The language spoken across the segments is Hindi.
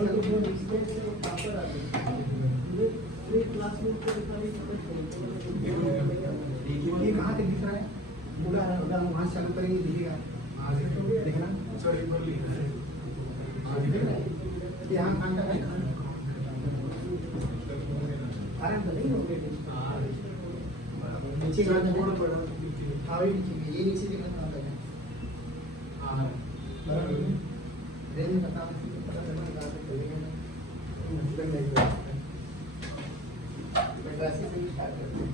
ये कहाँ तक दिख रहा है? पूरा वहाँ से चालू करेंगे दिखेगा। देखना यहाँ खान का है कारण तो नहीं होंगे नीचे का बोर्ड पड़ा हाँ वही नीचे ये नीचे देखना कहाँ तक है हाँ रेंज पता करना कहाँ तक चलेगा वैसे से स्टार्ट करते हैं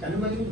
चालू करेंगे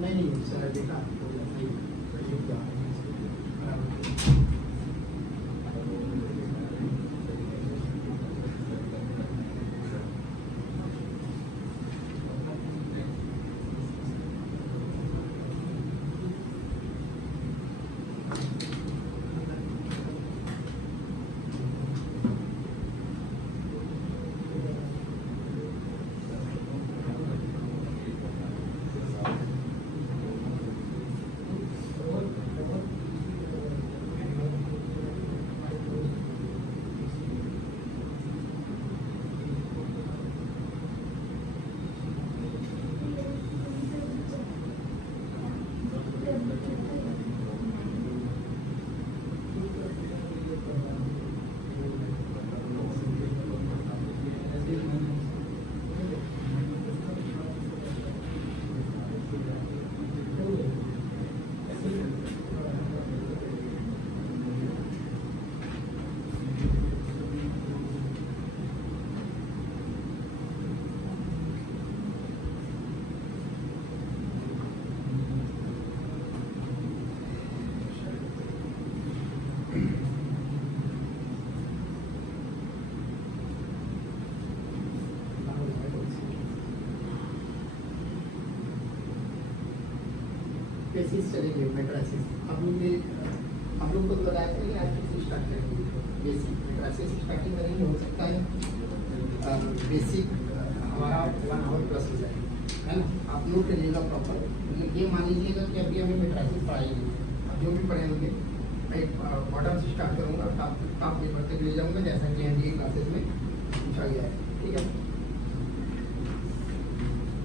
नहीं सर देखा बेसिस चलेंगे मैट्रासिस हम लोग को बताया था कि आज से स्टार्ट करेंगे बेसिक मैट्रासिस स्टार्टिंग करेंगे हो सकता है बेसिक हमारा 1 आवर प्लस हो जाए है ना आप नोट करिएगा प्रॉपर मतलब ये मान लीजिएगा कि अभी हमें मैट्रासिस पढ़ाएंगे अब जो भी पढ़ेंगे मैं बॉटम से स्टार्ट करूँगा टॉप लेवल तक ले जाऊँगा जैसा कि एनडीए क्लासेस में पूछा गया है ठीक है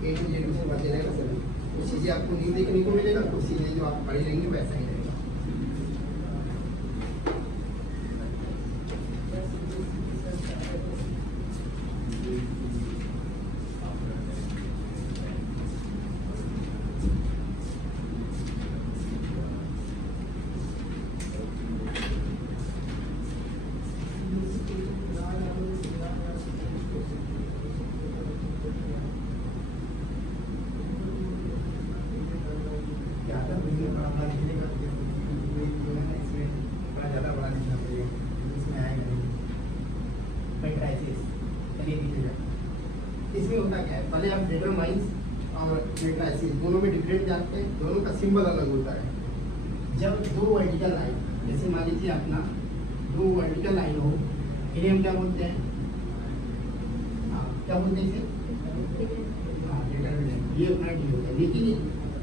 ए टू जेड से बचे रहेगा सर उसी से आपको नहीं देखने को मिलेगा उसी में जो आप पढ़े रहेंगे वैसा ही रहेगा इसमें होता क्या है पहले आप डेटरमाइंस और मैट्राइसिस दोनों में डिफरेंट जानते हैं दोनों का सिंबल अलग होता है जब दो वर्टिकल लाइन जैसे मान लीजिए अपना दो वर्टिकल लाइन हो, इन्हें हम क्या बोलते हैं? क्या बोलते हैं इसे? डिटरमिनेंट। ये अपना डी होता है, लेकिन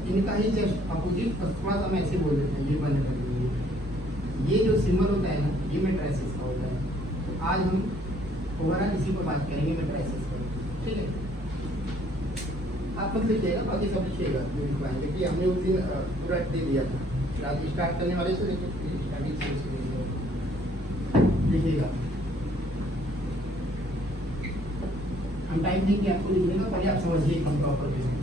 इनका ही जस्ट अपोजिट थोड़ा सा हम ऐसे बोल देते हैं, ये बंद कर देंगे। ये जो सिंबल होता है ना, ये मैट्रिसेस का होता है। आज हम ओवरऑल इसी पर बात करेंगे मैट्रिसेस पर, ठीक है? आप खुद लिखिएगा, बाकी सब लिखिएगा जो लिखवाएंगे, कि हमने उस दिन पूरा दे दिया था। आज स्टार्ट करने वाले से लेकर स्टार्टिंग से लिखिएगा। हम टाइम देंगे आपको लिखने का, पहले आप समझिए हम प्रॉपर लिखें।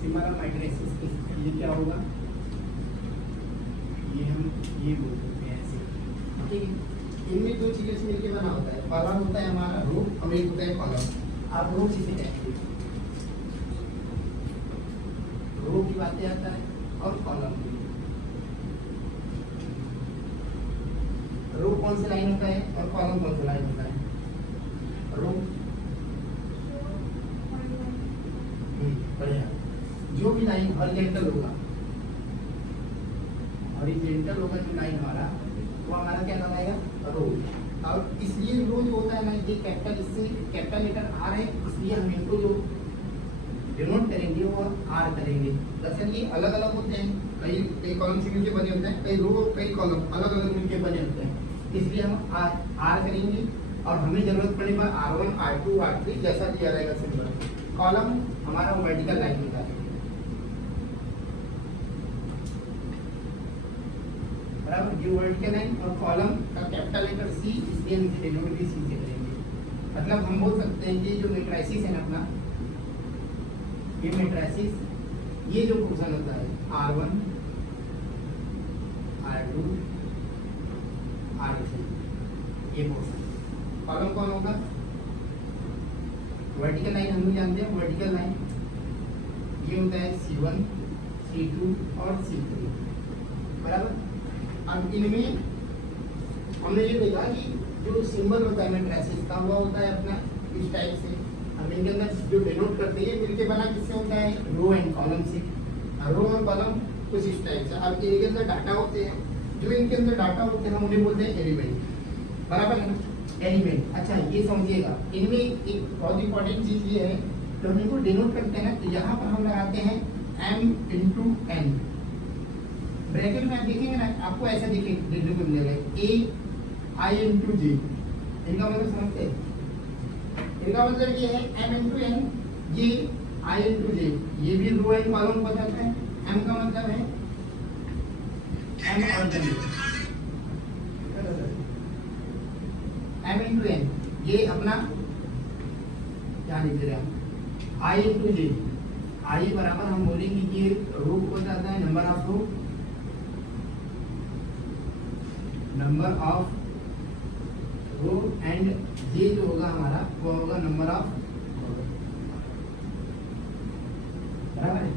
सिंबल ऑफ मैट्रिसेस ये क्या होगा? ये हम ये बोल सकते हैं ऐसे, ठीक है? इनमें दो चीजें से मिलकर बना होता है। पहला होता है हमारा रो, और एक होता है कॉलम। आप रो किसे कहते हैं? रो की बातें आता है और कॉलम की। रो कौन सा लाइन होता है और कॉलम कौन सा लाइन होता है? रो बढ़िया। जो भी लाइन हॉरिजॉन्टल होगा, हॉरिजॉन्टल होगा जो लाइन हमारा, वो हमारा क्या कहलाएगा? रो। और इसलिए रो जो होता है ना, ये कैपिटल, इससे कैपिटल लेटर आर है, इसलिए हम इनको जो डिनोट करेंगे वो आर करेंगे। दरअसल ये अलग अलग होते हैं, कई कॉलम से मिलकर बने होते हैं, कई रो कई कॉलम अलग अलग मिलकर बने होते हैं, इसलिए हम आर करेंगे। और हमें जरूरत पड़ने पर R1, R2, R3 जैसा दिया रहेगा सिंबल। कॉलम हमारा वर्टिकल लाइन होता है, बराबर? ये वर्टिकल लाइन और कॉलम का कैपिटल लेटर सी, इसलिए हम डिनोट भी सी से करेंगे। मतलब हम बोल सकते हैं कि जो मैट्रिसेस है ना अपना, ये मैट्रिसेस, ये जो पोर्शन होता है R1, R2, R3, ये पोर्शन। कॉलम कौन होगा? वर्टिकल लाइन हम लोग जानते हैं, वर्टिकल लाइन ये होता है C1, C2 और C3, बराबर? अब इनमें हमने ये देखा कि जो सिंबल होता है मैट्रिसेस का, वो होता है अपना इस टाइप से। हम इनके अंदर जो डिनोट करते हैं मिलके बना किससे होता है? रो एंड कॉलम से। रो और कॉलम कुछ इस टाइप से। अब इनके अंदर डाटा होते हैं, जो इनके अंदर डाटा होते हैं हम उन्हें बोलते हैं एलिमेंट, बराबर है? एलिमेंट। अच्छा ये समझिएगा, इनमें एक बहुत इंपॉर्टेंट चीज ये है, तो हम इनको डिनोट करते हैं ना, तो यहाँ पर हम लगाते हैं M×N। ब्रैकेट में आप देखेंगे ना, आपको ऐसा देखने को मिलेगा AI×J। इनका मतलब समझते हैं? इनका मतलब ये है M×N, ये I×J, ये भी रो एंड कॉलम बताता है। M का मतलब है M और J, M×N, ये अपना क्या लिख रहे हैं? I×J। I बराबर हम बोलेंगे कि रो को बताता है number of row, number of row, and J जो होगा हमारा वो होगा नंबर ऑफ, बराबर है?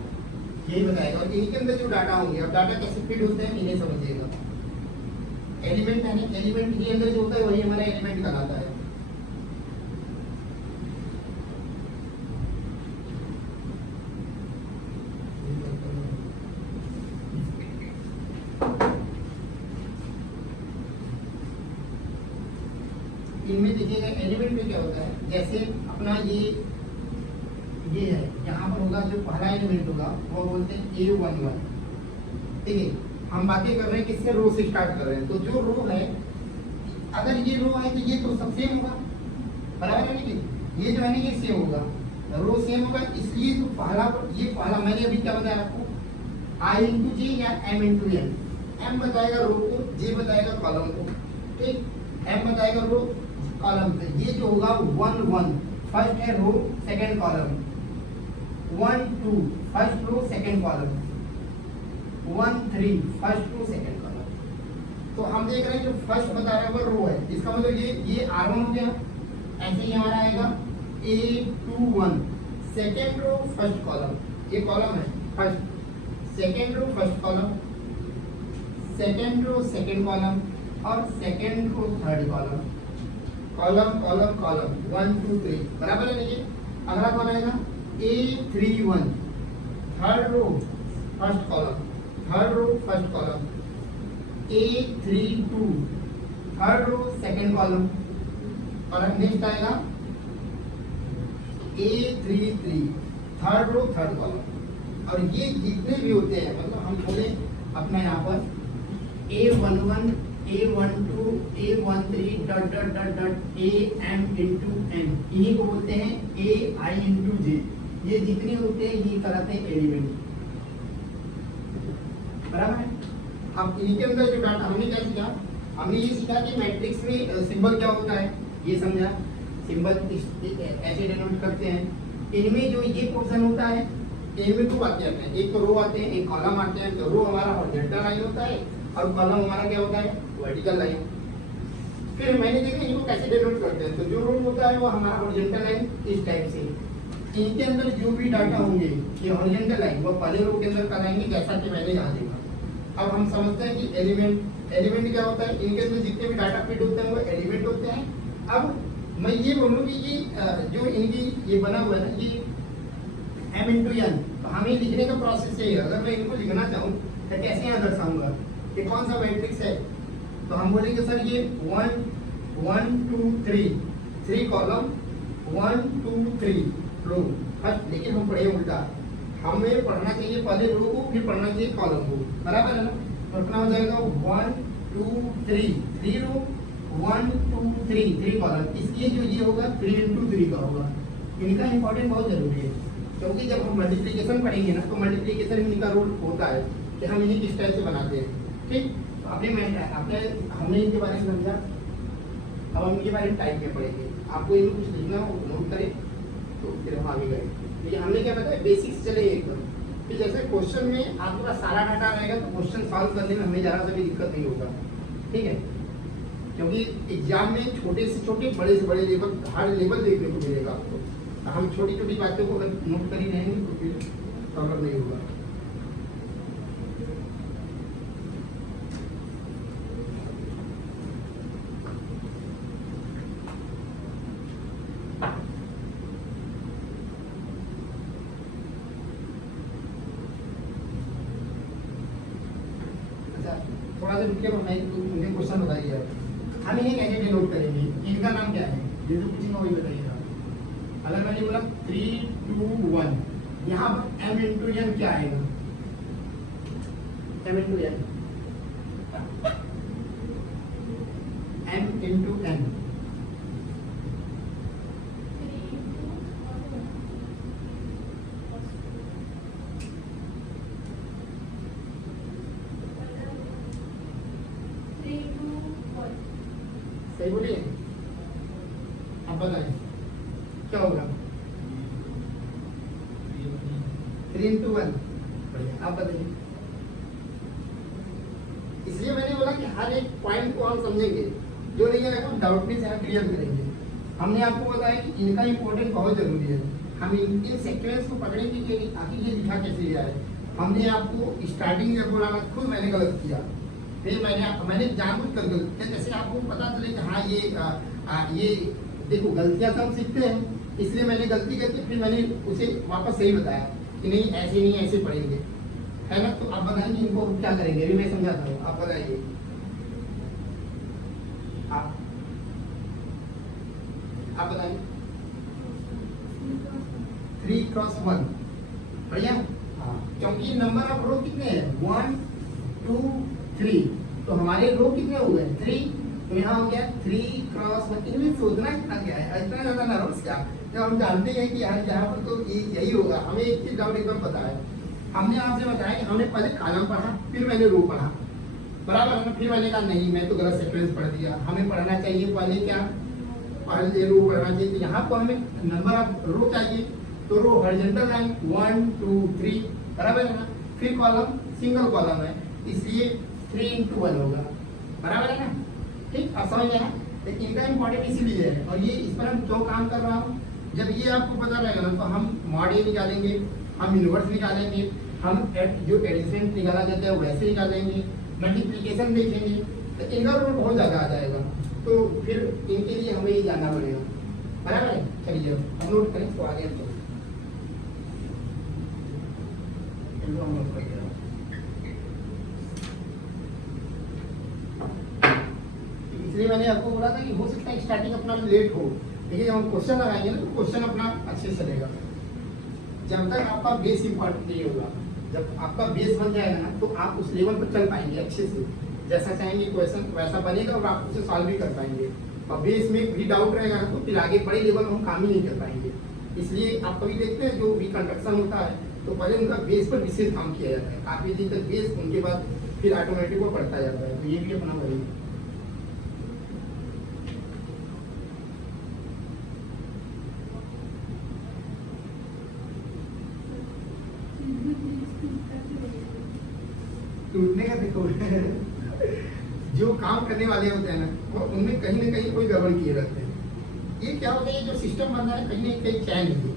यही बताएगा। और इनके अंदर जो डाटा होंगे, अब डाटा कैसे फिट होते हैं इन्हें समझिएगा। एलिमेंट है ना, एलिमेंट के अंदर जो होता है वही हमारा एलिमेंट कहलाता है। इनमें देखिएगा एलिमेंट में क्या होता है, जैसे अपना ये है, यहाँ पर होगा जो पहला एलिमेंट होगा वो बोलते हैं A11, ठीक है? हम बातें कर रहे हैं किससे? रो से स्टार्ट कर रहे हैं। तो जो रो है, अगर ये रो है तो ये तो सब सेम होगा, बराबर है? लेकिन ये जो है ना, ये सेम होगा, रो सेम होगा, इसलिए जो पहला मैंने अभी क्या बताया आपको? I×J या M×N। M बताएगा रो को, J बताएगा कॉलम को, ठीक? M बताएगा रो, कॉलम पे। ये जो होगा 1 1 फर्स्ट है row, second column, 1 2 first row second column, 1 3 first row second column. तो हम देख रहे हैं जो फर्स्ट बता रहा है वो रो है, इसका मतलब ये R1 हो गया। ऐसे ही हमारा आएगा A21 second row first column, ये कॉलम है first, second row first column, second row second column, और second row third column, column column column 1 2 3 बराबर है। देखिए अगला कौन आएगा A31 third row first column, third row first column, A32 third row second column, और नेक्स्ट आएगा A33 third row third column. और ये जितने भी होते हैं मतलब हम बोले अपना यहाँ पर A11 A12 A13 dot dot dot dot AM into N, इन्हीं को बोलते हैं AI इंटू J। ये जितने होते हैं ये कहलाते हैं एलिमेंट, बराबर है। अब इनके अंदर जो डाटा हमने क्या सीखा, हमने ये सीखा कि मैट्रिक्स में सिंबल क्या होता है, ये समझा, सिंबल ऐसे डिनोट करते हैं। इनमें जो ये पोर्शन होता है इनमें दो बातें आते हैं, एक तो रो आते हैं एक कॉलम आते हैं। तो रो हमारा हॉरिजॉन्टल लाइन होता है और कॉलम हमारा क्या होता है वर्टिकल लाइन। फिर मैंने देखा इनको कैसे डिनोट करते हैं, तो जो रो होता है वो हमारा हॉरिजॉन्टल लाइन इस टाइप से, इनके अंदर जो भी डाटा होंगे ये हॉरिजॉन्टल लाइन वो पहले रो के अंदर कराएंगे जैसा कि मैंने यहाँ देखा। अब हम समझते हैं कि एलिमेंट क्या होता है, इनके अंदर जितने भी डाटा फिट होते हैं वो एलिमेंट होते हैं। अब मैं ये बोलूँ कि ये जो इनकी ये बना हुआ है ना ये M इंटू N, तो हमें लिखने का प्रोसेस यही है। अगर मैं इनको लिखना चाहूँ तो कैसे यहाँ दर्शाऊंगा, ये कौन सा मैट्रिक्स है, तो हम बोलेंगे सर ये 1 1 2 3 3 कॉलम 1 2 3 रो। लेकिन हम पढ़े उल्टा, हमें पढ़ना चाहिए पहले रो को फिर पढ़ना चाहिए कॉलम को, बराबर है ना। तो अपना हो जाएगा 1 2 3 3 रो 1 2 3 3 कॉलम। इसलिए जो ये होगा 3 इंटू 3 का होगा। इनका इंपॉर्टेंट बहुत जरूरी है क्योंकि जब हम मल्टीप्लिकेशन पढ़ेंगे ना तो मल्टीप्लिकेशन में इनका रूल होता है कि हम इन्हें किस टाइप से बनाते हैं। ठीक, तो अपने हमने इनके बारे में समझा, अब हम इनके बारे में टाइप में पढ़ेंगे। आपको इनको कुछ लिखना हो नोट करें तो फिर हम आगे गए। लेकिन हमने क्या बताया बेसिक्स चले एकदम, फिर जैसे क्वेश्चन में आपके पास सारा डाटा रहेगा तो क्वेश्चन सॉल्व करने में हमें ज़रा सा भी दिक्कत नहीं होगा। ठीक है, क्योंकि एग्जाम में छोटे से छोटे बड़े से बड़े लेवल हर लेवल देखने को मिलेगा आपको। हम छोटी छोटी बातों को अगर नोट कर ही रहेंगे तो फिर कवर नहीं होगा। अच्छा थोड़ा सा रुकिए, मुझे क्वेश्चन बताइए हम इन्हें कैसे डिनोट करेंगे, इनका नाम क्या है, ये जो पूछेंगे वही बताइएगा। अगर मैंने बोला 3 2 1, यहाँ पर M इंटू N क्या आएगा, M into N M into N 3 2 1 सही बोलिए। अब बताइए क्या होगा 3 इंटू 1, बढ़िया आप बताइए। इसलिए मैंने बोला कि हर एक पॉइंट को हम समझेंगे, जो नहीं है हम डाउट भी से क्लियर करेंगे। हमने आपको बताया कि इनका इंपॉर्टेंट बहुत जरूरी है। हम इन सीक्वेंस को पकड़ेंगे कि आखिर ये लिखा कैसे गया है। हमने आपको स्टार्टिंग में बोला खुद मैंने गलत किया, फिर मैंने जानबूझ कर गलत किया, जैसे आपको पता चले कि हाँ ये देखो गलतियां तो हम सीखते हैं, इसलिए मैंने गलती करके फिर मैंने उसे वापस सही बताया कि नहीं ऐसे पढ़ेंगे, है ना। तो आप बताएंगे इनको क्या करेंगे, अभी मैं समझाता हूँ, आप बताइए। आप बताइए 3 क्रॉस 1, बढ़िया। क्योंकि नंबर ऑफ रो कितने हैं 1 2 3, तो हमारे रो कितने हो गए 3, तो यहाँ हो गया 3 क्रॉस 1। इनमें सोचना कितना क्या है, इतना ज्यादा नर्वस क्या, जब हम जानते हैं कि यार यहाँ पर तो यही होगा। हमें एक चीज डाउट एकदम पता है, हमने आपसे बताया कि हमने पहले कॉलम पढ़ा फिर मैंने रो पढ़ा, बराबर है ना। फिर मैंने कहा नहीं मैं तो गलत सीक्वेंस पढ़ दिया, हमें पढ़ना चाहिए पहले क्या, पहले रो पढ़ना चाहिए। तो यहाँ पर हमें नंबर ऑफ रो चाहिए, तो रो हॉरिजॉन्टल लाइन 1 2 3, बराबर है ना। फिर कॉलम सिंगल कॉलम है इसलिए 3 इंटू 1 होगा, बराबर है ना। ठीक, अब समझ आया। लेकिन इनका इंपॉर्टेंट इसीलिए है, और ये इस पर हम क्यों काम कर रहा हूँ, जब ये आपको पता रहेगा ना तो हम मॉड ए निकालेंगे, हम इनवर्स निकालेंगे, हम जो एडिशन निकाला जाता है वैसे निकालेंगे, मल्टीप्लिकेशन देखेंगे, तो इनका रूट बहुत ज़्यादा आ जाएगा, तो फिर इनके लिए हमें ये जानना पड़ेगा, बराबर है। चलिए हम नोट करें तो आगे तो इनको हम नोट करेंगे। इसलिए मैंने आपको बोला था कि हो सकता है स्टार्टिंग अपना लेट हो, लेकिन जब हम क्वेश्चन लगाएंगे ना तो क्वेश्चन अपना अच्छे से चलेगा। जब तक आपका बेस इंपॉर्टेंट नहीं होगा, जब आपका बेस बन जाएगा ना तो आप उस लेवल पर चल पाएंगे अच्छे से, जैसा चाहेंगे क्वेश्चन वैसा बनेगा और आप उसे सॉल्व भी कर पाएंगे। और बेस में भी डाउट रहेगा ना तो फिर आगे बड़े लेवल में हम काम ही नहीं कर पाएंगे। इसलिए आप कभी देखते हैं जो रिकंस्ट्रक्शन होता है तो पहले उनका बेस पर विशेष काम किया जाता है, काफी दिन तक बेस, उनके बाद फिर ऑटोमेटिक वो बढ़ता जाता है। तो ये भी अपना वही टूटने का देखो जो काम करने वाले होते हैं ना वो उनमें कहीं ना कहीं कोई गड़बड़ किए रहते हैं। ये क्या होता है, जो सिस्टम बन रहा है कहीं ना कहीं चैन है।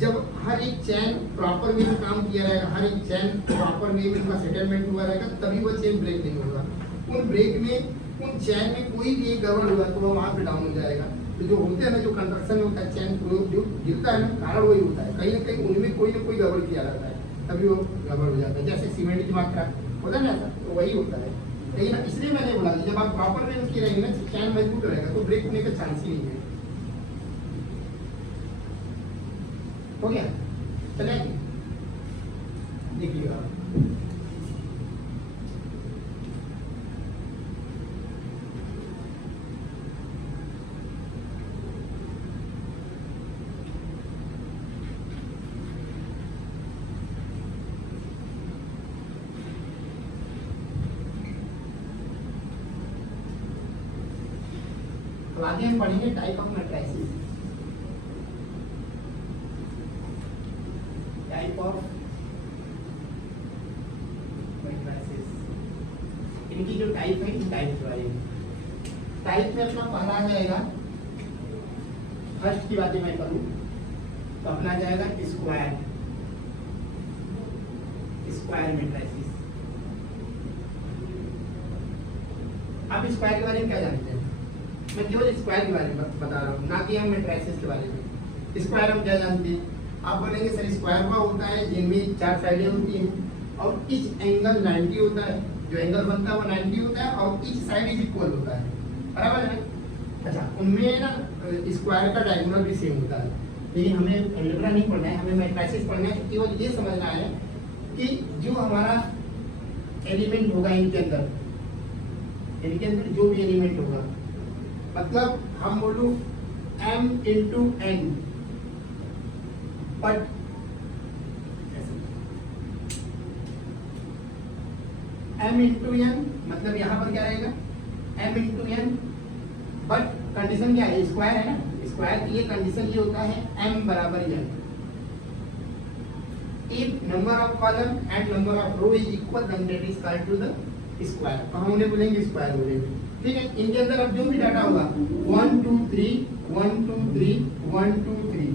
जब हर एक चैन प्रॉपर वे में काम किया रहेगा, हर एक चैन प्रॉपर वे में उनका सेटलमेंट हुआ रहेगा, तभी वो चैन ब्रेक नहीं होगा। उन ब्रेक में उन चैन में कोई भी एक गड़बड़ हुआ तो वो वहाँ पे डाउन हो जाएगा। तो जो होते हैं ना, जो कंस्ट्रक्शन में होता है चैन जो गिरता है ना, कारण वही होता है, कहीं ना कहीं उनमें कोई ना कोई गड़बड़ किया रहता है, तभी वो गड़बड़ हो जाता है। जैसे सीमेंट की मात्रा होता है ना, तो वही होता है। लेकिन इसलिए मैंने बोला कि जब आप प्रॉपर वे में की रहेंगे ना, चैन मजबूत रहेगा तो ब्रेक होने का चांस ही नहीं है। हो गया, चलिए देखिएगा। आगे हम पढ़ेंगे type of matrices. Type of matrices, इनकी जो टाइप है इन टाइप के बारे में। टाइप में अपना पहला आ जाएगा, फर्स्ट की बातें मैं करूं तो अपना आ जाएगा स्क्वायर, स्क्वायर मैट्रिसेस। आप स्क्वायर के बारे में क्या जानते हैं? मैं केवल स्क्वायर के बारे में बता रहा हूँ, ना कि हम मैट्रिसेस के बारे में। स्क्वायर हम क्या जानते हैं? आप बोलेंगे सर स्क्वायर वह होता है जिनमें 4 साइडें होती हैं और ईच एंगल 90 होता है, जो एंगल बनता है वो 90 होता है और ईच साइड इज इक्वल होता है, बराबर है। अच्छा, उनमें ना स्क्वायर का डायगोनल भी सेम होता है, लेकिन हमें अलजेब्रा नहीं पढ़ना है, हमें मैट्रिसेस पढ़ना है। केवल ये समझना है कि जो हमारा एलिमेंट होगा इनके अंदर जो भी एलिमेंट होगा, मतलब हम बोलूं m into n, but m into n मतलब यहाँ पर क्या रहेगा m into n, but condition क्या है? स्क्वायर है ना, स्क्वायर के लिए कंडीशन ये होता है m बराबर n। If number of column and number of row is equal, then that is called to the square. तो हम उन्हें बोलेंगे स्क्वायर बोलेंगे, ठीक है। इनके अंदर अब जो भी डाटा होगा 1 2 3 1 2 3 1 2 3,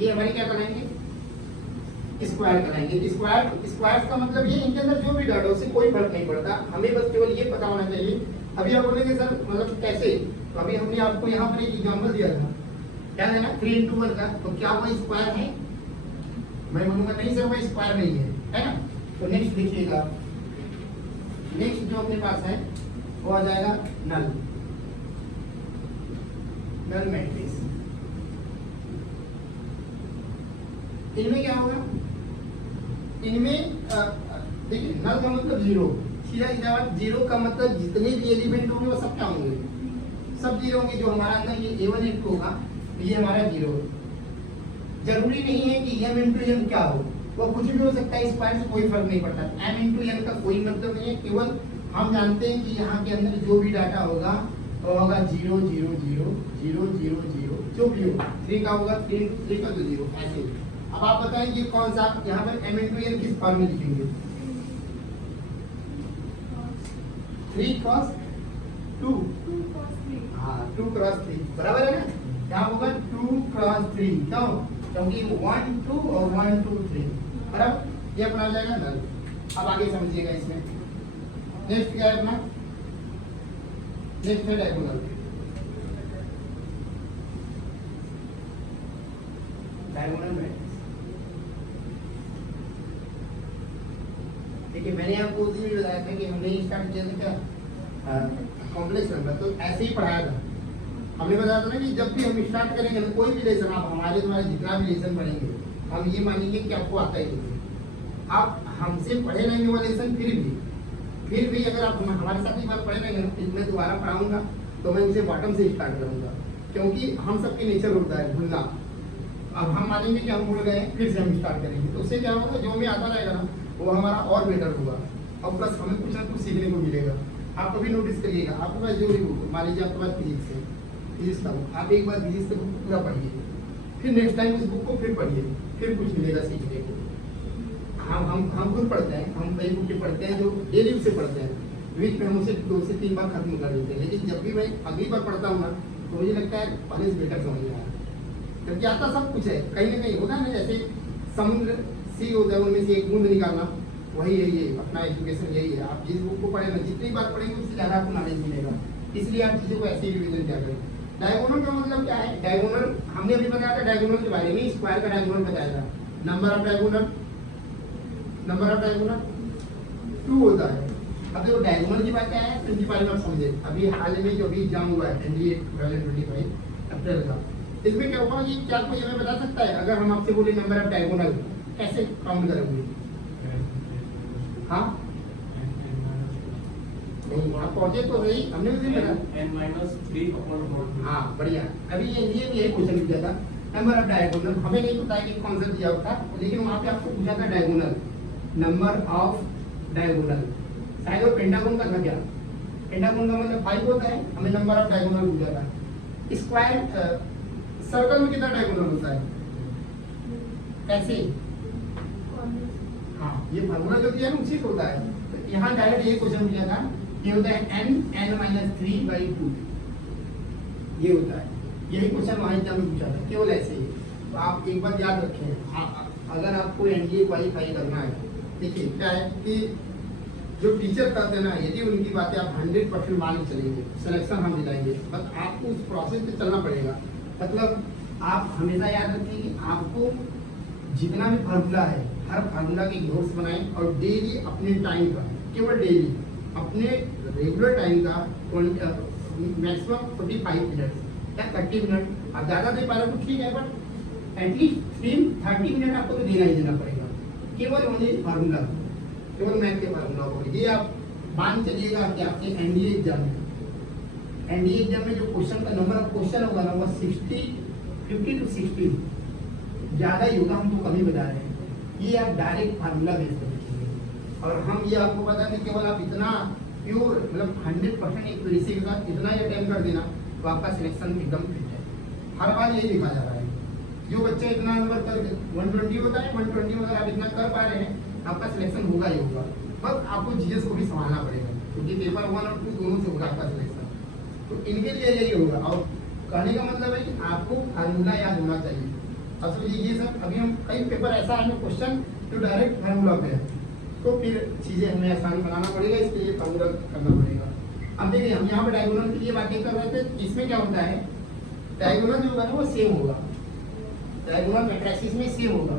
ये हमारे क्या कराएंगे? स्क्वायर कराएंगे। स्क्वायर का मतलब ये, इनके अंदर जो भी डाटा उससे कोई फर्क नहीं पड़ता, हमें बस केवल ये पता होना चाहिए। अभी आप बोलेंगे सर मतलब कैसे? तो अभी हमने आपको यहाँ पर एक एग्जाम्पल दिया था, क्या है ना 3 into 1 का, तो क्या वो स्क्वायर है? मैं बोलूंगा नहीं सर वो स्क्वायर नहीं है ना। तो नेक्स्ट देखिएगा, नेक्स्ट जो अपने पास है वो आ जाएगा नल मैट्रिक्स। इनमें क्या होगा? इनमें देखिए नल का मतलब जीरो, सीधा सीधा बात, जीरो का मतलब जितने भी एलिमेंट होंगे वो सब क्या होंगे? सब जीरो होंगे। जो हमारा अंदर ये A1 इंटू होगा ये हमारा जीरो। जरूरी नहीं है कि m इंटू n क्या हो, वो कुछ भी हो सकता है, स्क्वायर से कोई फर्क नहीं पड़ता। m इंटू n का कोई मतलब नहीं है, केवल हम जानते हैं कि यहाँ के अंदर जो भी डाटा होगा वो होगा 0 0 0 0 0 0, जो भी होगा 3 का होगा 3 3 का तो 0, ऐसे। अब आप बताएं ये कौन सा, यहाँ पर m इंटू n किस फॉर्म में लिखेंगे? 3 क्रॉस 2, हाँ 2 क्रॉस 3 बराबर है ना। यहाँ होगा 2 क्रॉस 3, क्यों? क्योंकि 1 2 और 1 2 3 बराबर, ये अपना आ जाएगा नल। अब आगे समझिएगा इसमें। नेक्स्ट क्या है अपना नेक्स्ट है डायगोनल। डायगोनल मैट्रिक्स, देखिए मैंने आपको उस दिन भी बताया था कि हमने स्टार्ट किया था क्या कॉम्प्लेक्स नंबर, तो ऐसे ही पढ़ाया था। हमने बताया था ना कि जब भी हम स्टार्ट करेंगे ना कोई भी लेसन, आप हमारे तुम्हारे जितना भी लेसन पढ़ेंगे हम ये मानेंगे कि आपको आता ही नहीं। आप हमसे पढ़े नहीं हुआ लेसन फिर भी अगर आप हमारे साथ एक बार पढ़े रहेंगे ना, मैं दोबारा पढ़ाऊंगा तो मैं उसे बॉटम से स्टार्ट करूंगा, क्योंकि हम सबके नेचर होता है भूलना। अब हम मानेंगे कि हम भूल गए फिर से हम स्टार्ट करेंगे, तो उससे क्या होगा, जो हमें आता रहेगा ना वो हमारा और बेटर होगा, और प्लस हमें कुछ ना कुछ सीखने को मिलेगा। आप कभी नोटिस करिएगा, आपके पास जो भी बुक, मान लीजिए आपके पास फिजिक्स का बुक, आप एक बार फिजिक्स का बुक पूरा पढ़िए, फिर नेक्स्ट टाइम उस बुक को फिर पढ़िए, फिर कुछ मिलेगा सीखने को। हम खुद पढ़ते हैं, हम कई बुकें पढ़ते हैं जो डेली उसे पढ़ते हैं, वीक में हम उसे 2 से 3 बार खत्म कर देते हैं, लेकिन जब भी मैं अगली बार पढ़ता हूँ ना तो मुझे लगता है पहले से बेटर समझ में आया, क्योंकि आता सब कुछ है, कहीं ना कहीं होता है ना, जैसे समुद्र सी होता है उनमें से एक बूंद निकालना, वही है ये अपना एजुकेशन, यही है। आप जिस बुक को पढ़े ना, जितनी बार पढ़ेंगे उससे ज़्यादा आपको नॉलेज मिलेगा, इसलिए आप चीज़ों को ऐसे ही रिविजन क्या करें। डायगोनल का मतलब क्या है, डायगोनल हमने अभी बताया था, डायगोनल के बारे में स्क्वायर का डायगोनल बताया था, नंबर ऑफ डायगोनल 2 होता है। अब देखो डायगोनल की बात क्या है, इनके बारे में आप समझे, अभी हाल में जो भी एग्जाम हुआ है एनडीए 2025 अप्रैल का, इसमें क्या हुआ, ये क्या कोई हमें बता सकता है, अगर हम आपसे बोले नंबर ऑफ डायगोनल कैसे काउंट करेंगे? हाँ नहीं, आप पहुंचे तो सही, हमने उस दिन n-3/4। हाँ बढ़िया। अभी ये यही क्वेश्चन पूछा था, नंबर ऑफ डायगोनल, हमें नहीं पता है कि कौन सा दिया था, लेकिन वहाँ पे आपको पूछा था डायगोनल, नंबर ऑफ डायगोनल, शायद वो पेंटागोन का था क्या, पेंटागोन का मतलब 5 होता है, हमें नंबर ऑफ डायगोनल पूछा था। स्क्वायर सर्कल में कितना डायगोनल होता है, कैसे? हाँ ये फार्मूला जो दिया है ना उसी से होता है, तो यहाँ डायरेक्ट ये क्वेश्चन पूछा था, ये होता है n-3/2, ये होता है, यही क्वेश्चन वहाँ एग्जाम में पूछा था, केवल ऐसे ही। तो आप एक बात याद रखें, अगर आपको एनडीए क्वालिफाई करना है, देखिए क्या है कि जो टीचर करते हैं ना, यदि उनकी बातें आप 100% मान के चलेंगे, सिलेक्शन हम दिलाएंगे, बस आपको उस प्रोसेस पे चलना पड़ेगा। मतलब आप हमेशा याद रखें कि आपको जितना भी फार्मूला है, हर फार्मूला के नोट्स बनाएं, और डेली अपने टाइम का, केवल डेली अपने रेगुलर टाइम का मैक्सिमम 45 मिनट या 30 मिनट, आप ज़्यादा दे पा रहे हो तो ठीक है, बट एटलीस्ट 30 मिनट आपको तो देना ही देना पड़ेगा, केवल ओनली फार्मूला, केवल मैथ के फार्मूला को। ये आप मान चलिएगा कि आपके एनडीए एग्जाम में जो क्वेश्चन का नंबर ऑफ क्वेश्चन होगा ना, वो 50 to 60 ज़्यादा ही होगा, हम तो कभी बता रहे हैं, ये आप डायरेक्ट फार्मूला बेस कर लिखिए। और हम ये आपको बता दें, केवल आप इतना प्योर मतलब 100% एक्यूरेसी के साथ इतना ही अटेम्प्ट कर देना, तो आपका सिलेक्शन एकदम फिट है। हर बार यही लिखा जा रहा है, जो बच्चे इतना नंबर कर 120 होता है, 120 में अगर आप इतना कर पा रहे हैं, आपका सिलेक्शन होगा ही होगा। बस आपको जीएस को भी संभालना पड़ेगा, क्योंकि पेपर 1 और 2 दोनों से होगा आपका सिलेक्शन, तो इनके लिए यही होगा। और कहने का मतलब है कि आपको फार्मूला याद होना चाहिए। असल ये सब अभी हम कई पेपर ऐसा है क्वेश्चन जो डायरेक्ट फार्मूला पे है, तो फिर चीज़ें हमें आसान बनाना पड़ेगा, इसके लिए फार्मूला करना पड़ेगा। अब देखिए हम यहाँ पे डायगोनल की ये बातें कर रहे थे, इसमें क्या होता है, डायगोनल जो होगा ना वो सेम होगा, डायगोनल मैट्रिसेस में सेम होगा,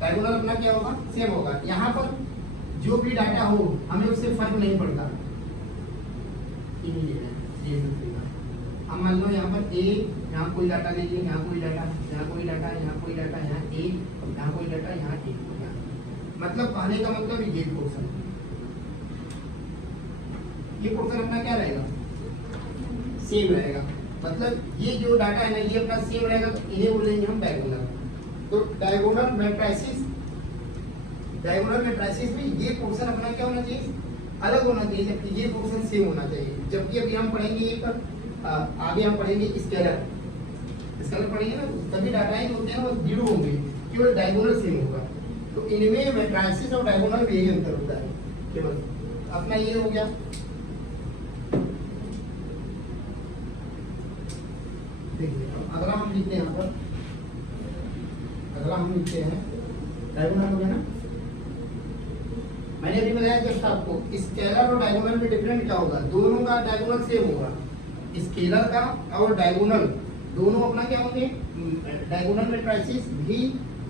डायगोनल अपना क्या होगा, सेम होगा। यहाँ पर जो भी डाटा हो हमें उससे फर्क नहीं पड़ता, अब मान लो यहाँ पर ए, यहाँ कोई डाटा लीजिए, यहाँ कोई डाटा, यहाँ कोई डाटा, यहाँ कोई डाटा, यहाँ ए, यहाँ कोई डाटा, यहाँ ए, मतलब कहने का मतलब ये पोर्शन, ये पोर्शन अपना क्या रहेगा, सेम रहेगा। मतलब ये जो डाटा है ना ये अपना सेम रहेगा, तो इन्हें बोलेंगे हम डायगोनल। तो डायगोनल मैट्रिसेस में ये पोर्शन अपना क्या होना चाहिए, अलग होना चाहिए, जबकि ये पोर्शन सेम होना चाहिए। जबकि अभी हम पढ़ेंगे ये पर आगे हम पढ़ेंगे स्केलर पढ़ेंगे ना, सभी डाटा जो होते हैं वो 0 होंगे, केवल डायगोनल सेम होगा। तो इनमें मैट्रिसेस और डायगोनल में यही अंतर होता है, केवल अपना ये हो गया। देखिए अगला हम लिखते हैं, यहाँ पर अगला हम लिखते हैं डायगोनल हो गया ना, मैंने अभी बताया जस्ट आपको, स्केलर और डायगोनल में डिफरेंट क्या होगा, दोनों का डायगोनल सेम होगा। स्केलर का और डायगोनल दोनों अपना क्या होंगे, डायगोनल मैट्रिसेस भी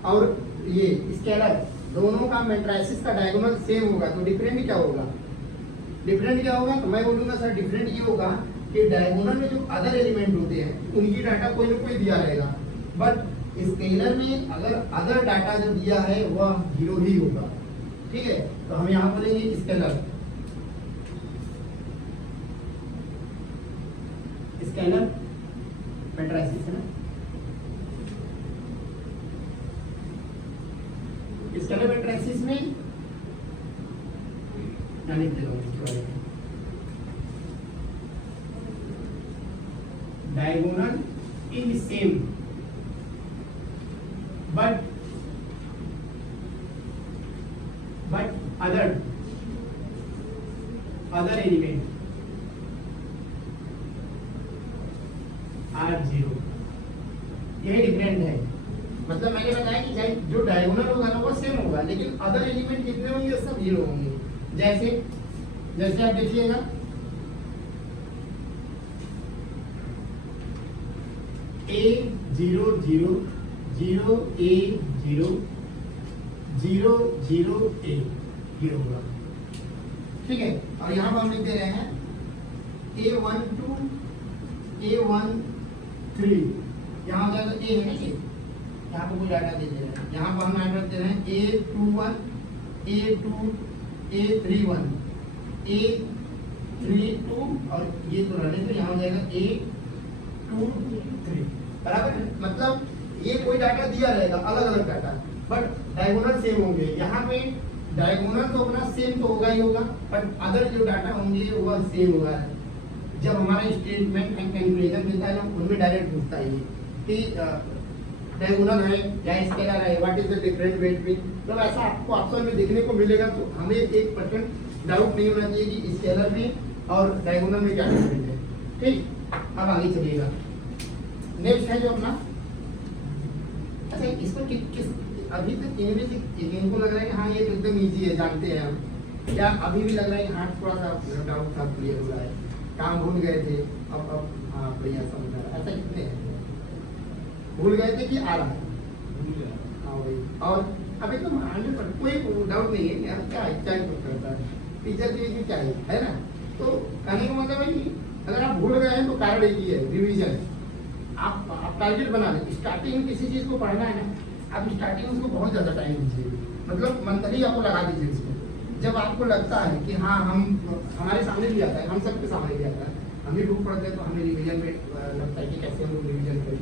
और ये स्केलर दोनों का मैट्रिसेस का डायगोनल सेम होगा। तो डिफरेंट क्या होगा, डिफरेंट क्या होगा, तो मैं बोलूंगा सर डिफरेंट ये होगा कि डायगोनल में जो अदर एलिमेंट होते हैं उनकी डाटा कोई ना कोई दिया रहेगा, बट स्केलर में अगर अदर डाटा जो दिया है वह 0 ही होगा। ठीक है, तो हम यहाँ बोलेंगे स्केलर, स्केलर मैट्रिसेस है ना, स्केलर मैट्रिसेस में लिख दे रहा हूँ इसके बारे में, diagonal is same but other element are 0। यही डिफरेंट है, मतलब मैंने बताया कि चाहे जो डायगोनल होगा ना वो सेम होगा, लेकिन अदर एलिमेंट कितने होंगे, सब 0 होंगे। जैसे आप देखिएगा A0 0 A 0 0 0 A ये होगा। ठीक है, और यहाँ पर हम लिख दे रहे हैं A1 2 A1 3, यहाँ हो जाएगा A है ना, ये यहाँ पर कोई डाटा दे दे रहे हैं, यहाँ पर हम डाटा दे रहे हैं A21 A2 A31 A32 और ये तो रहने तो यहाँ हो जाएगा A23 बराबर है। मतलब ये कोई डाटा दिया रहेगा, अलग अलग डाटा, बट डायगोनल सेम होंगे। यहाँ पे डायगोनल तो अपना सेम तो होगा ही होगा, बट अदर जो डाटा होंगे वह सेम होगा। जब हमारा स्टेटमेंट एंड कैलकुलेशन मिलता है ना, उनमें डायरेक्ट पूछता है कि डायगोनल है या स्केलर है, what is the difference between, तो ऐसा आपको ऑप्शन में देखने को मिलेगा। तो हमें 1% डाउट नहीं होना चाहिए कि स्केलर में और डायगोनल में क्या डिफरेंस है। ठीक, अब आगे चलिएगा। नेक्स्ट है जो अपना, अच्छा इसको किस अभी तक इनको लग रहा है कि हाँ ये तो एकदम इजी है, जानते हैं हम, या अभी भी लग रहा है कि हाँ थोड़ा सा डाउट था, क्लियर हो रहा है, काम भूल गए थे, अब हाँ बढ़िया समझ आ रहा है। ऐसा कितने हैं भूल गए थे कि आ रहा है, हाँ भाई, और अभी तो 100% कोई डाउट नहीं है यार, क्या है करता है टीचर की क्या है ना। तो कहने का मतलब है कि अगर आप भूल गए हैं तो कारण एक ही है, रिविजन। आप टारगेट बना लें, स्टार्टिंग में किसी चीज़ को पढ़ना है ना, आप स्टार्टिंग में उसको बहुत ज़्यादा टाइम दीजिए, मतलब मंथली आपको लगा दीजिए इसको। जब आपको लगता है कि हाँ हम, हमारे सामने भी आता है, हम सबके सामने भी आता है, हम भी बुक पढ़ते हैं तो हमें रिवीजन में लगता है कि कैसे हम लोग रिवीजन करें।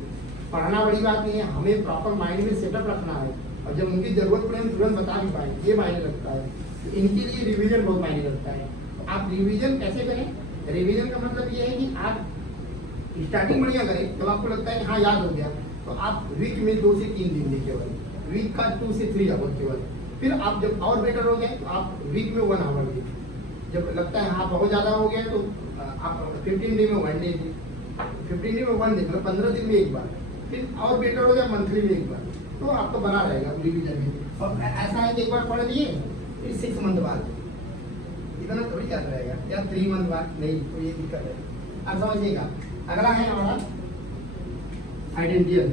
पढ़ना बड़ी बात नहीं है, हमें प्रॉपर माइंड में सेटअप रखना है, और जब उनकी ज़रूरत पड़े हम तुरंत बता भी पाए, ये मायने रखता है। तो इनके लिए रिवीजन बहुत मायने रखता है। तो आप रिवीजन कैसे करें, रिवीजन का मतलब ये है कि आप स्टार्टिंग बढ़िया करें, जब आपको लगता है कि हाँ याद हो गया, तो आप वीक में 2 से 3 दिन दें केवल, वीक का 2 से 3 आवर केवल। फिर आप जब और बेटर हो गए तो आप वीक में 1 आवर दें। जब लगता है हाँ बहुत ज़्यादा हो गया तो आप 15 दिन में 1 डे दें, 15 दिन में 1 डे, मतलब 15 दिन में एक बार। फिर और बेटर हो गया मंथली में एक बार, तो आपको बना रहेगा रिवीजन में। और ऐसा है कि एक बार पढ़ लिए फिर 6 मंथ बाद, इतना थोड़ी याद रहेगा, या 3 मंथ बाद नहीं, तो ये दिक्कत है। आप समझिएगा। अगला है हमारा आइडेंटियल,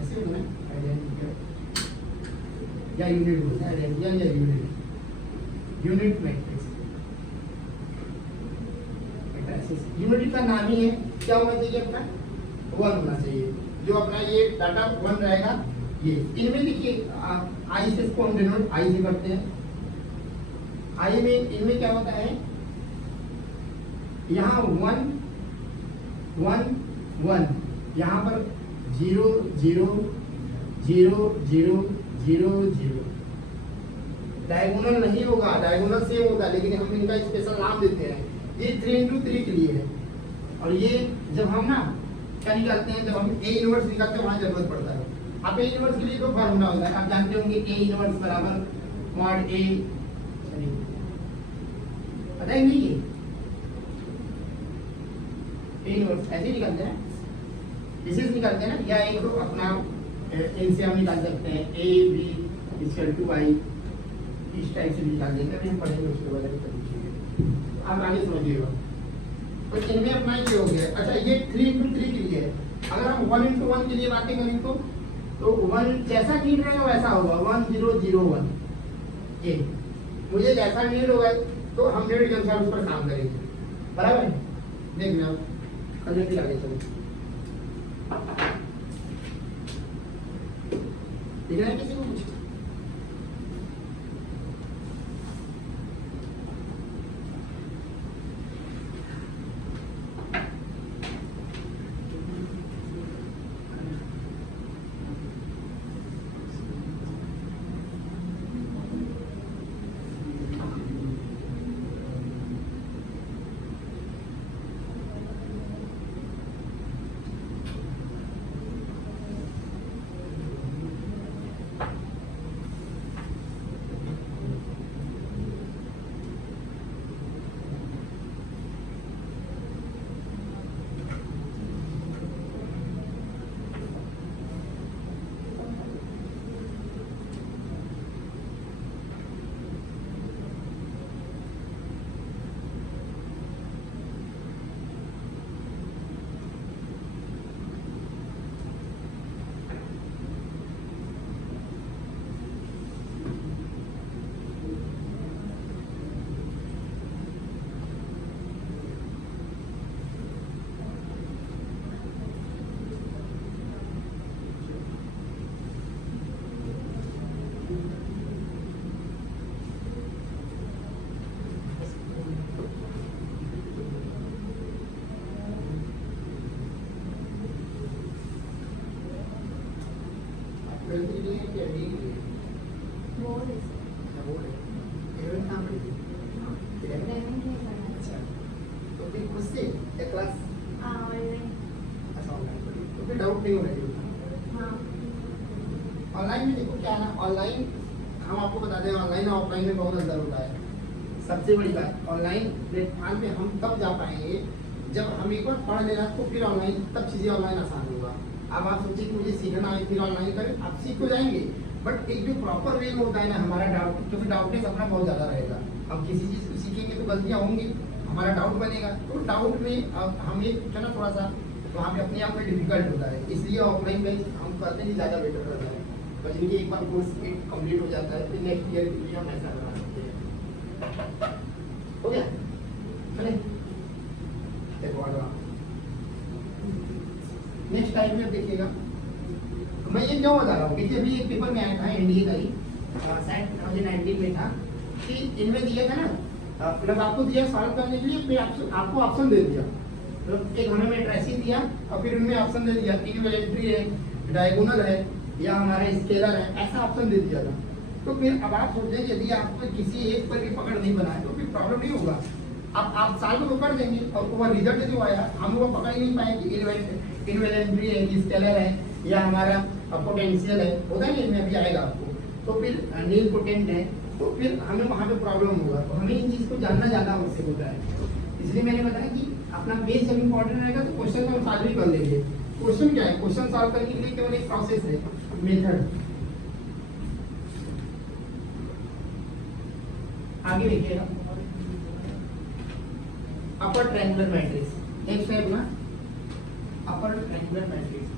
ऐसे होता है आइडेंटियल या यूनिट बोलते हैं, आइडेंटियल या यूनिट मैट्रिक्स। यूनिट का नाम ही है, क्या होना चाहिए अपना 1 होना चाहिए। जो अपना ये डाटा 1 रहेगा, ये इनमें देखिए आई से इसको हम डिनोट आई से करते हैं। आई में इनमें क्या होता है, यहाँ 1 1 1, यहाँ पर 0 0 0 0 0 0। डायगोनल नहीं होगा, डायगोनल सेम होगा, लेकिन हम इनका स्पेशल नाम देते हैं। ये 3x3 के लिए है। और ये जब हम ना क्या निकालते हैं, जब हम A इनवर्स निकालते हैं वहाँ जरूरत पड़ता है। आप A इनवर्स के लिए तो फार्मूला होता है, आप जानते होंगे A इनवर्स बराबर mod A, पता ही नहीं है A इनवर्स ऐसे ही निकालते हैं, इसे निकालते हैं ना, या एक तो अपना इनसे हम निकाल सकते हैं A B equal to Y इस टाइप से निकाल देंगे, अभी हम पढ़ेंगे उसके बारे में कभी चीजें, आप आगे समझिएगा। तो इनमें अपना ये हो गया। अच्छा ये 3x3 के लिए है। अगर हम 1x1 के लिए बातें करें तो 1 जैसा नीड रहेगा वैसा होगा, 1 0 0 1। ये मुझे जैसा नीड होगा तो हम नीड के अनुसार उस पर काम करेंगे, बराबर है। देख लो करने के आगे चलो, ठीक है किसी को कुछ बोर्ड है सर। तो फिर खुद से एक क्लास ऑनलाइन। ऐसा ऑनलाइन पढ़ी तो फिर डाउट नहीं होना चाहिए। हाँ ऑनलाइन में देखो क्या है ना, ऑनलाइन हम आपको बता दें ऑनलाइन और ऑफलाइन में बहुत अंतर होता है। सबसे बड़ी बात ऑनलाइन प्लेटफॉर्म पे हम तब जा पाएंगे जब हम एक बार पढ़ लेना तो फिर ऑनलाइन तब चीज़ें ऑनलाइन आसान होगा। अब आप सोचिए कि मुझे सीखना है फिर ऑनलाइन करें, आप सीख तो जाएंगे बट एक जो प्रॉपर वे में होता है ना हमारा डाउट, क्योंकि डाउटनेस अपना बहुत ज़्यादा रहेगा। हम किसी चीज़ को सीखेंगे तो गलतियाँ होंगी, हमारा डाउट बनेगा, तो डाउट में हम ये पूछना थोड़ा सा वहाँ पे अपने आप में डिफिकल्ट होता है। इसलिए ऑफलाइन में हम करते नहीं ज़्यादा बेटर रहता है। पर इनकी एक बार कोर्स कंप्लीट हो जाता है फिर नेक्स्ट ईयर के लिए हम ऐसा बना सकते हैं। हो गया चले नेक्स्ट टाइम में देखिएगा। मैं ये क्यों बता रहा हूँ कि अभी एक पेपर में आया था एनडीए का ही शायद 2019 में था कि इनमें दिया था ना, मतलब आपको दिया सॉल्व करने के लिए फिर आपको ऑप्शन दे दिया, मतलब एक हमें मैट्रिक्स दिया और फिर उनमें ऑप्शन दे दिया इनवैल्यूएंट्री है, डायगोनल है या हमारा स्केलर है, ऐसा ऑप्शन दे दिया था। तो फिर अब आप सोचें यदि आपको किसी एक पर भी पकड़ नहीं बनाए तो फिर प्रॉब्लम नहीं होगा। अब आप साल को कर देंगे और वो रिजल्ट जो आया हम वो पकड़ ही नहीं पाएंगे, इनवैल्यूएंट्री है, स्केलर है या हमारा पोटेंशियल है, होता है इसमें अभी आएगा आपको, तो फिर नील पोटेंट है, तो फिर हमें वहाँ पे प्रॉब्लम होगा। तो हमें इन चीज़ को जानना ज़्यादा आवश्यक होता है। इसलिए मैंने बताया कि अपना बेस जब इम्पोर्टेंट रहेगा तो क्वेश्चन को हम सॉल्व भी कर लेंगे। क्वेश्चन क्या है, क्वेश्चन सॉल्व करने के लिए केवल एक प्रोसेस है, मेथड। आगे देखिएगा अपर ट्रायंगुलर मैट्रिक्स, नेक्स्ट है अपना upper triangular matrix.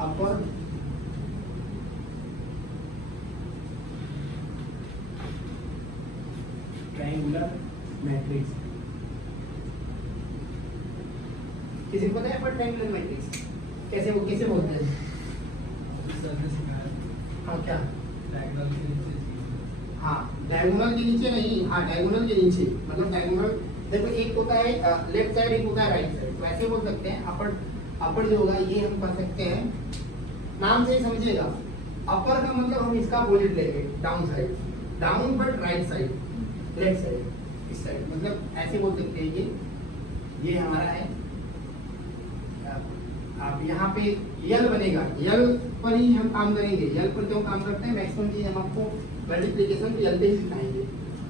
Upper triangular matrix किसी को पता है अपर ट्रायंगुलर मैट्रिक्स कैसे बोलते हैं? हाँ क्या? हाँ डायगोनल के नीचे नहीं, हाँ डायगोनल के नीचे, मतलब डायगोनल देखो एक होता है लेफ्ट साइड, एक होता है राइट साइड, तो ऐसे बोल सकते हैं। अपर जो होगा ये हम कर सकते हैं, नाम से ही समझिएगा। अपर का मतलब हम इसका अपोजिट लेंगे, down side, down but right side, left side, इस साइड, मतलब ऐसे बोल सकते हैं। ये हमारा है, आप यहाँ पे यल बनेगा, यल पर ही हम काम करेंगे। यल पर क्यों काम करते हैं, मैक्सिमम चीज हम आपको मल्टीप्लिकेशन यल पे ही सिखाएंगे,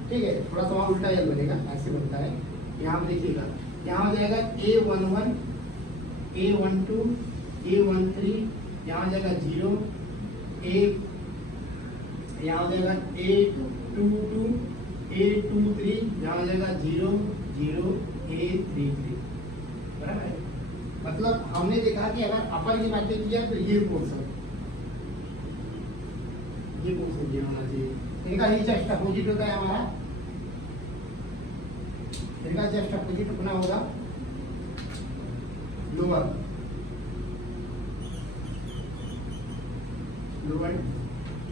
ठीक है। थोड़ा सा वहाँ उल्टा यल बनेगा, ऐसे बनता है। यहाँ पे देखिएगा, यहाँ हो जाएगा A11, A12, A13 यहाँ हो जाएगा 0, A यहाँ हो जाएगा A22, A23 यहाँ हो जाएगा 0, 0, A33। बराबर है। मतलब हमने देखा कि अगर अपर की बातें किया तो ये पोर्शन ये होना चाहिए। इनका ही जस्ट अपोजिट होता है हमारा, इनका जस्ट अपोजिट अपना होगा लोअर लोअर